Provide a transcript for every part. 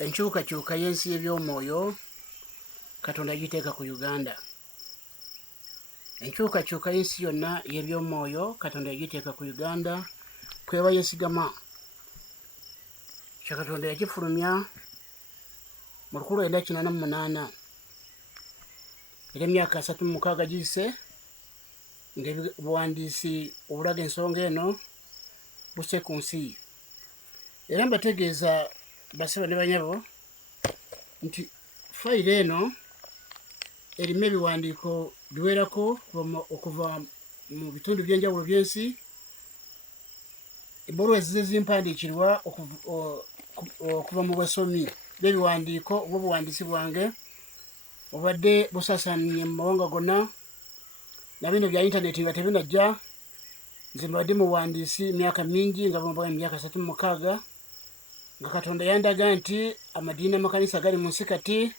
enkyukakyuka y'ensi y'ebyomwoyo Katonda giteeka ku Uganda. Enkyukakyuka y'ensi yonna y'ebyomwoyo Katonda giteeka ku Uganda kweba yesigama. Kya Katonda yakifulumya mu 1988 era emyaka 36 giyise ng'obuwandiisi obulaga ensonga eno busse ku nsi. Era mbategeeza baseba ne banyabo nti fayiro eno erimu ebiwandiiko biwerako okuva mu bitundu by'enjawulo by'ensi. Ebbaluwa ezize zimpandiikirwa okuva mu basomi b'ebiwandiiko obw'obuwandiisi bwange obadde busaasaanye mu mawanga gonna, na bino bya intaneti nga tebinajja. Nze mbadde muwandiisi emyaka mingi nga bwembaga emyaka 36 nga Katonda yandaga nti amadiini amakanisa gali mu nsi kati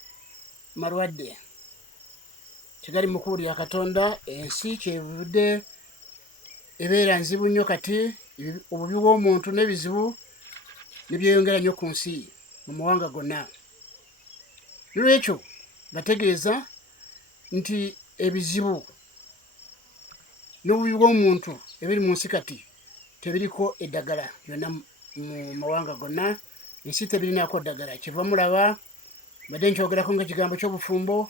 malwadde, tegali mu kkubo lya Katonda. Ensi kyevudde ebeera nzibu nnyo kati, obubi bw'omuntu n'ebizibu nibyeyongera nnyo ku nsi mu mawanga gonna. Lwekyo bategeeza nti ebizibu n'obubi bw'omuntu ebiri mu nsi kati tebiriko eddagala byonna mu mawanga gonna. Ensi tebirinaako ddagala. Kiva mulaba badde nkyogerako nga kigambo ky'obufumbo.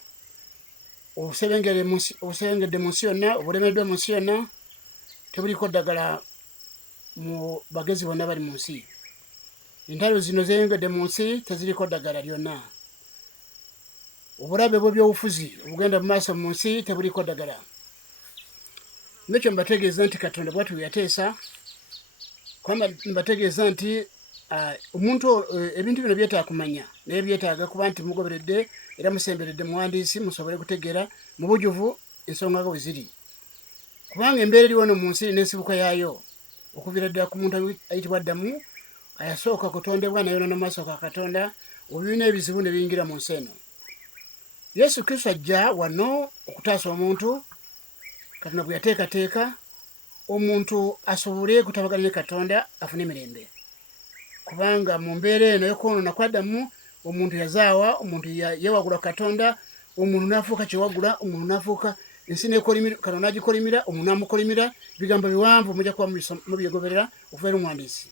Obusengedde mu nsi yonna, obulemeddwa mu nsi yonna, tebuliko ddagala mu bagezi bonna bali mu nsi. Entalo zino zeyongedde mu nsi teziriko ddagala lyonna. Obulabe bw'ebyobufuzi obugenda mu maaso mu nsi tebuliko ddagala. Nekyo mbategeeza nti Katonda bw'atyo yateesa, kwamba mbategeeza nti omuntu ebintu bino byetaaga kumanya naye byetaaga kuba nti mugoberedde era musemberedde muwandiisi musobole kutegeera mu bujjuvu ensonga bwe ziri, kubanga embeera eri wano mu nsi n'ensibuka yaayo okuviira ddala ku muntu ayitibwa Adamu ayasooka kutondebwa nayonoona mu maaso ga Katonda. Obubi n'ebizibu ne biyingira mu nsi eno. Yesu Kristo ajja wano okutaasa omuntu. Katonda bwe yateekateeka omuntu asobole kutabagana ne Katonda afune emirembe, kubanga mu mbeera eno y'okwonoona kwa Adamu omuntu yazaawa, omuntu yewagula Katonda, omuntu n'afuuka kyewagula, omuntu n'afuuka ensi n'ekolimira, Katonda n'agikolimira, omuntu n'amukolimira. Ebigambo biwanvu mujja kuba mubyegoberera okuva eri omuwandiisi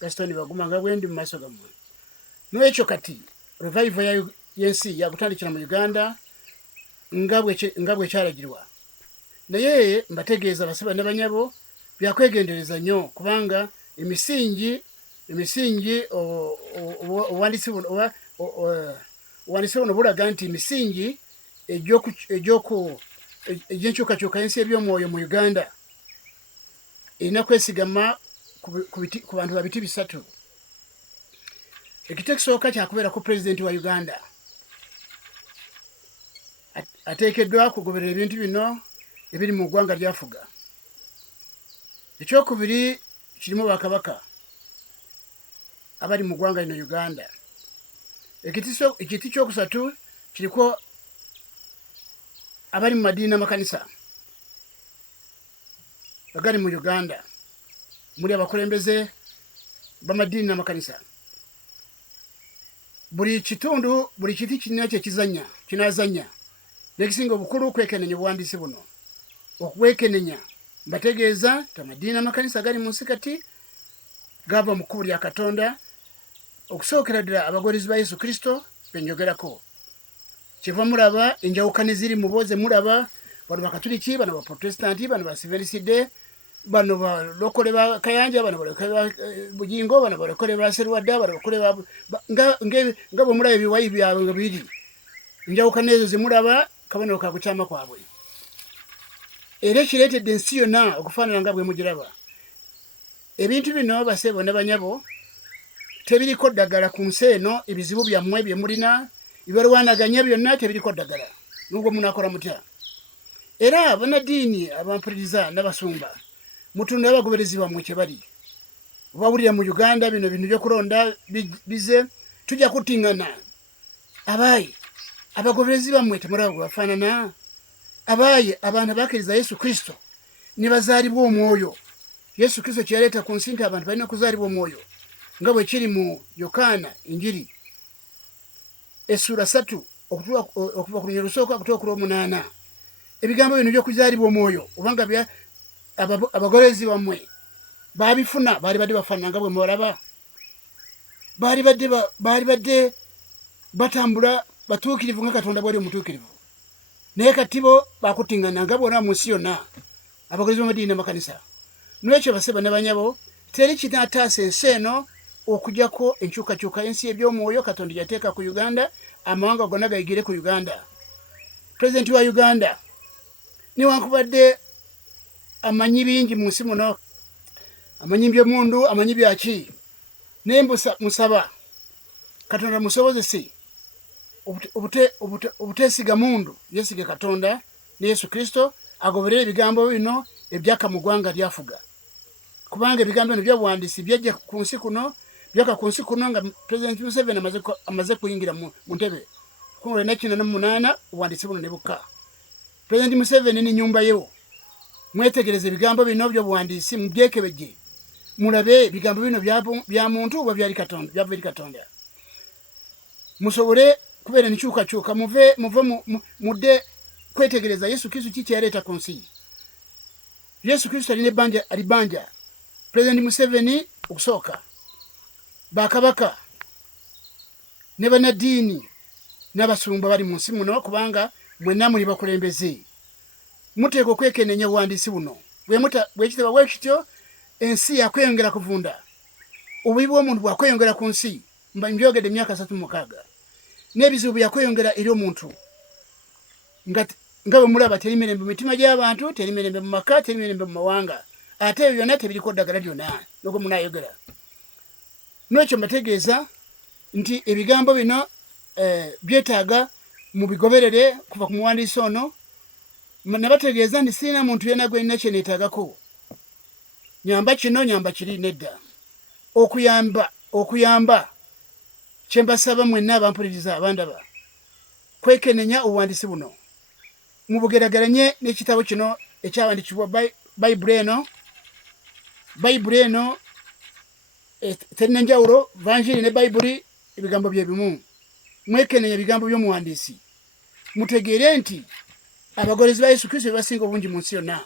Gaston Baguma nga bwendi mu maaso gammwe. N'ekyo kati revival y'ensi yakutandikira mu Uganda nga bwekyalagirwa. Naye mbategeeza baseba ne banyabo byakwegendereza nnyo, kubanga emisingi obuwandiisi buno bulaga nti emisingi egy'enkyukakyuka y'ensi y'ebyomwoyo mu Uganda erina kwesigama ku bantu babiti bisatu. Ekiti ekisooka kyakubeera ku pulezidenti wa Uganda. Ateekeddwa kugoberera ebintu bino ebiri mu ggwanga lyafuga. Ekyokubiri kirimu bakabaka abali mu ggwanga lino Uganda. Ekiti kyokusatu kiriko abali mu madiini amakanisa agali mu Uganda, muli abakulembeze b'amadiini n'amakanisa. Buli kitundu, buli kiti kirina kinaazanya. Nekisinga obukulu kwekenenya obuwandiisi buno. Okwekenenya mbategeeza nti amadiini amakanisa agali mu nsi kati gava mu kkubo lya Katonda, okusookera ddala abagoberezi ba Yesu Kristo benjogerako. Kiva mulaba enjawukana ziri mu bo ze mulaba, bano bakatuliki, bano baprotestanti, bano basiveniside, bano balokole ba Kayanja, bano balokole ba Bujingo, bano balokole ba Serwadda, bano balokole nga bwe mulaba ebiwayi byabwe nga biri. Enjawukana ezo ze mulaba kabonero ka kukyama kwabwe. Era ekireetedde ensi yonna okufaanana nga bwe mugiraba. Ebintu bino basebo ne banyabo tebiriko ddagala ku nsi eno. Ebizibu byammwe bye mulina ebyalwanaganya byonna tebiriko ddagala. Nubwo munaakola mutya. Era bannaddiini abampuliriza n'abasumba mutunda abagoberezi bammwe kye bali. Obawulira mu Uganda bino bintu by'okulonda bize, tujja kuttingana. Abaayi abagoberezi bammwe temulaba bwe bafaanana. Abaayi abantu abakkiriza Yesu Kristo ne bazaalibwa omwoyo. Yesu Kristo kyeyaleeta ku nsi nti abantu balina okuzaalibwa omwoyo nga bwe kiri mu Yokaana enjiri essula 3 okuva ku lunyiriri olusooka okutuuka ku lw'omunaana. Ebigambo bino by'okuzaalibwa omwoyo obanga abagolezi bammwe baabifuna baali badde bafaanana nga bwe mubalaba, baali badde batambula batuukirivu nga Katonda bwali omutuukirivu. Naye kati bo baakuttingana nga bona mu nsi yonna abagolezi b'amadiini n'amakanisa. N'ekyo baseba ne banyabo teri kinaataasa ensi eno okugyako enkyukakyuka ensi eby'omwoyo Katonda yateeka ku Uganda, amawanga gonna gayigire ku Uganda. Pulezidenti wa Uganda newankubadde amanyi bingi mu nsi muno, amanyi by'emundu, amanyi byaki, naye musaba Katonda musobozese obuteesiga mundu, yeesige Katonda ne Yesu Kristo, agoberere ebigambo bino ebyaka mu ggwanga lyafuga. Kubanga ebigambo bino byabuwandiisi byajja ku nsi kuno, byaka ku nsi kuno nga Pulezidenti Museveni amaze kuyingira mu ntebe 1998 obuwandiisi buno ne bukka. Pulezidenti Museveni ne nyumba yewo mwetegereze ebigambo bino by'obuwandiisi mubyekebejje, mulabe ebigambo bino bya muntu oba byava eri Katonda. Musobole kubeera n'enkyukakyuka, mudde kwetegereza Yesu Kristo kiki yaleeta ku nsi. Yesu Kristo ali banja. Pulezidenti Museveni okusooka, bakabaka ne bannaddiini n'abasumba bali mu nsi muno, kubanga mwenna muli bakulembeze. Muteeka okwekenneenya obuwandiisi buno. Bwe kitaba bwe kityo ensi yakweyongera kuvunda. Obubi bw'omuntu bwakweyongera ku nsi, mbyogedde emyaka 36. N'ebizibu byakweyongera eri omuntu. Nga bwe mulaba teri mirembe mu mitima gy'abantu, teri mirembe mu maka, teri mirembe mu mawanga. Ate ebyo byonna tebiriko ddagala lyonna n'okwo munaayogera. N'ekyo mbategeeza nti ebigambo bino byetaaga mu bigoberere kuva ku muwandiisi ono. Nabategeeza nti sirina muntu yenna gwe nina kye neetaagako. Nyamba kino nyamba kiri nedda. Okuyamba kye mbasaba mwenna abampuliriza abandaba, kwekenneenya obuwandiisi buno. Mubugerageranye n'ekitabo kino ekyawandikibwa Bayibuli eno terina njawulo, Vanjiri ne Bayibuli ebigambo bye bimu. Mwekenneenya ebigambo by'omuwandiisi. Mutegeere nti abagolezi ba Yesu Kristo basinga obungi mu nsi yonna.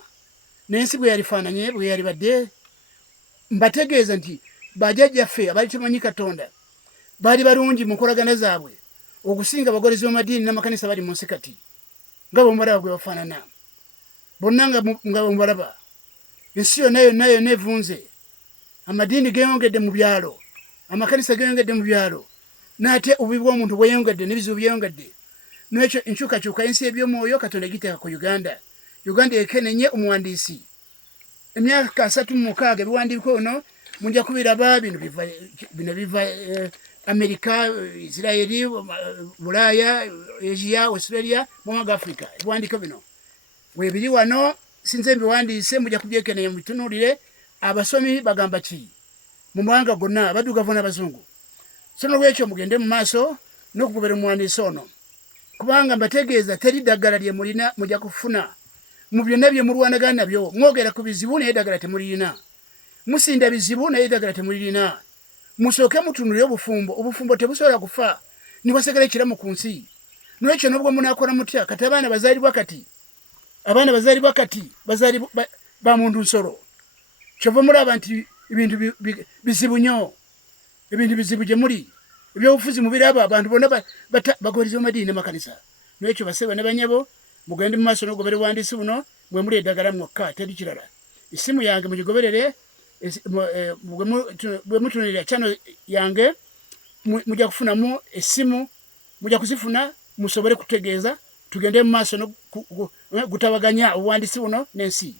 N'ensi bwe yalifaananye, bwe yali badde, mbategeeza nti bajjajjaffe abaali tebamanyi Katonda baali balungi mu nkolagana zaabwe okusinga abagolezi b'amadiini n'amakanisa bali mu nsi kati. Nga bwe mubalaba bwe bafaanana. Bonna nga bwe mubalaba. Ensi yonna evunze. Amadiini geeyongedde mu byalo. Amakanisa geeyongedde mu byalo. N'ate obubi bw'omuntu bweyongedde n'ebizibu byeyongedde. N'ekyo enkyukakyuka ensi eby'omwoyo Katonda giteeka ku Uganda. Uganda ekennenye omuwandiisi. Emyaka 36 ebiwandiiko ono mujja kubiraba, bino biva Amerika, Isirairi, Bulaaya, Asia, Australia, mumawanga Africa. Ebiwandiiko bino weebiri wano, sinze mbiwandiise, mujja kubyekenneenya mubitunuulire. Abasomi bagamba ki mu mawanga gonna, abaddugavu n'abazungu. So n'olwekyo mugende mu maaso n'okugobera omuwandiisi ono, kubanga mbategeeza teri ddagala lye mulina mujja kufuna mu byonna bye mulwanagana nabyo. Mwogera ku bizibu naye eddagala temulirina, musinda bizibu naye eddagala temulirina. Musooke mutunulire obufumbo. Obufumbo tebusobola kufa niwasigala ekiramu ku nsi. N'ekyo n'obwo munaakola mutya kati abaana bazaalibwa kati ba muntu nsolo. Kyova mulaba nti ebintu bizibu nnyo, ebintu bizibu gye muli, ebyobufuzi mubiraba, abantu bonna bagolezi b'amadiini n'amakanisa. N'ekyo baseba ne banyabo mugende mu maaso n'ogobera obuwandiisi buno, mwe muli eddagala mwokka, teri kirala. Essimu yange mugigoberere, bwe mutunulira channel yange mujja kufunamu essimu, mujja kuzifuna musobole kutegeeza, tugende mu maaso gutabaganya obuwandiisi buno n'ensi.